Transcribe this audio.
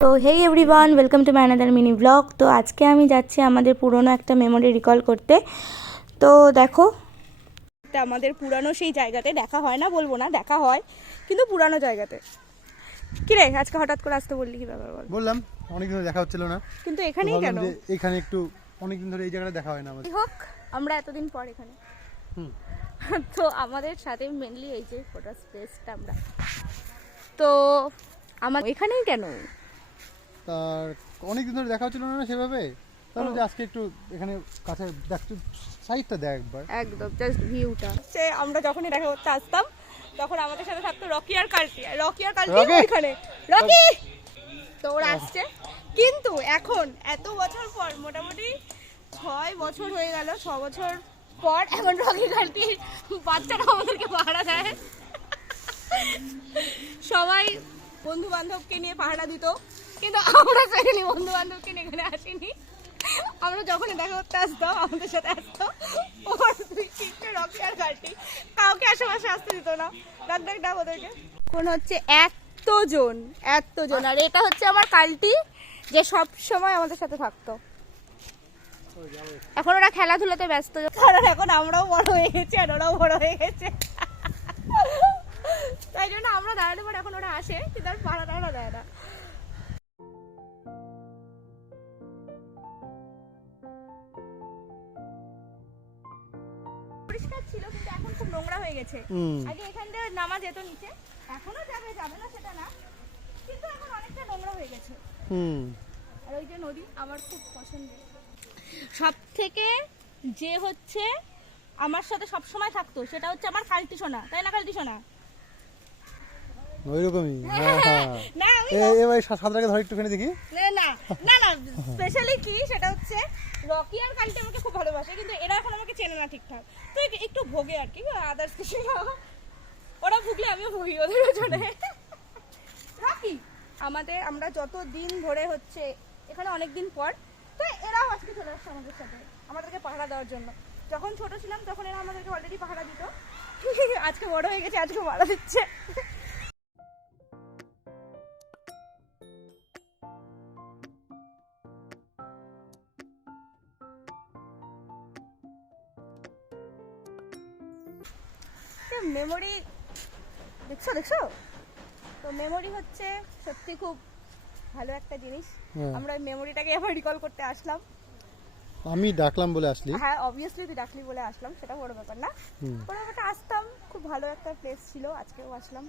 তো হেই everyone, welcome to my another mini blog. তো আজকে আমি যাচ্ছি আমাদের পুরনো একটা মেমোরি রিকল করতে। তো দেখো, আমাদের পুরানো সেই জায়গাতে দেখা হয় না, বলবো না দেখা হয়, কিন্তু পুরানো জায়গাতে। কি রে, আজকে হঠাৎ করে আসতে বললি কি ব্যাপার বল? বললাম অনেকদিন ধরে দেখা হচ্ছিল না, কিন্তু এখানেই কেন? এখানে একটু অনেকদিন ধরে এই জায়গাটা দেখা হয় না আমাদের। হোক, আমরা এতদিন পর এখানে। তো আমাদের সাথে মেনলি এই যে ফটো স্পেসটা আমরা, তো আমার এখানেই কেন? তার অনেকদিন ধরে দেখা হচ্ছিল না সেভাবে, তাহলে যে আজকে একটু এখানে কাছে দেখতে, সাইডটা দেখ একবার। একদম জাস্ট ভিউটা। সে আমরা যখনই দেখা করতে আসতাম তখন আমাদের সাথে থাকতো রকি আর কাল্টি। ওইখানে রকি, তো ওরা আসছে। কিন্তু এখন এত বছর পর, মোটামুটি 6 বছর হয়ে গেল, 6 বছর পর এখন রকি কাল্টি বাচ্চারা আমাদেরকে পাহারা দেয়। সবাই বন্ধু বান্ধবকে নিয়ে পাহারা দিত, কিন্তু আমরা চাইনি বন্ধু বান্ধবকে নিয়ে এখানে আসিনি। আমরা যখনই দেখা করতে আসতাম আমাদের সাথে আসতো ওর দুই তিনটে রকি আর কাল্টি, কাউকে আশেপাশে আসতে দিত না। ডাক ওদেরকে। কোন হচ্ছে এতজন, আর এটা হচ্ছে আমার কাল্টি, যে সব সময় আমাদের সাথে থাকতো। এখন ওরা খেলাধুলাতে ব্যস্ত, কারণ এখন আমরাও বড় হয়ে গেছি আর ওরাও বড় হয়ে গেছে, তাই জন্য আমরা দাঁড়ালে পরে এখন ওরা আসে, কিন্তু আর পাহারা টাহারা দেয় না। পরিষ্কার ছিল, কিন্তু এখন খুব নোংরা হয়ে গেছে। আগে এখান থেকে নামা যেত নিচে, এখনো যাবে না সেটা না, কিন্তু এখন অনেকটা নোংরা হয়ে গেছে। আর ওই যে নদী আমার খুব পছন্দের। সব থেকে যে হচ্ছে আমার সাথে সব সময় থাকতো সেটা হচ্ছে আমার কাল্টি সোনা, তাই না কাল্টি সোনা? ওইরকমই না এই সাঁতরাকে ধরে একটুখানি দেখি। না স্পেশালি কি সেটা হচ্ছে রকি আর কাল্টি আমাকে খুব ভালোবাসে, কিন্তু এরা এখন আমাকে চেনে না ঠিকঠাক, তো একটু ভোগে আর কি, আদার্স কিছু না। ওরা ভুগলে আমিও ভুগি ওদের পেছনে। রকি আমরা যত দিন ধরে হচ্ছে এখানে অনেক দিন পর, তো এরাও আজকে চলে আসছে আমাদের সাথে আমাদেরকে পাহারা দেওয়ার জন্য। যখন ছোট ছিলাম তখন এরা আমাদেরকে অলরেডি পাহারা দিত, আজকে বড় হয়ে গেছে, আজকে পাহারা দিচ্ছে। মেমোরি দেখছো, তো মেমোরি হচ্ছে সত্যি খুব ভালো একটা জিনিস। আমরা ওই মেমোরিটাকে এবার রিকল করতে আসলাম। আমি ডাকলাম বলে আসলি? হ্যাঁ, অবভিয়াসলি তুই ডাকলি বলে আসলাম, সেটা বড় ব্যাপার না। বড় ব্যাপারটা আসতাম, খুব ভালো একটা প্লেস ছিল, আজকেও আসলাম।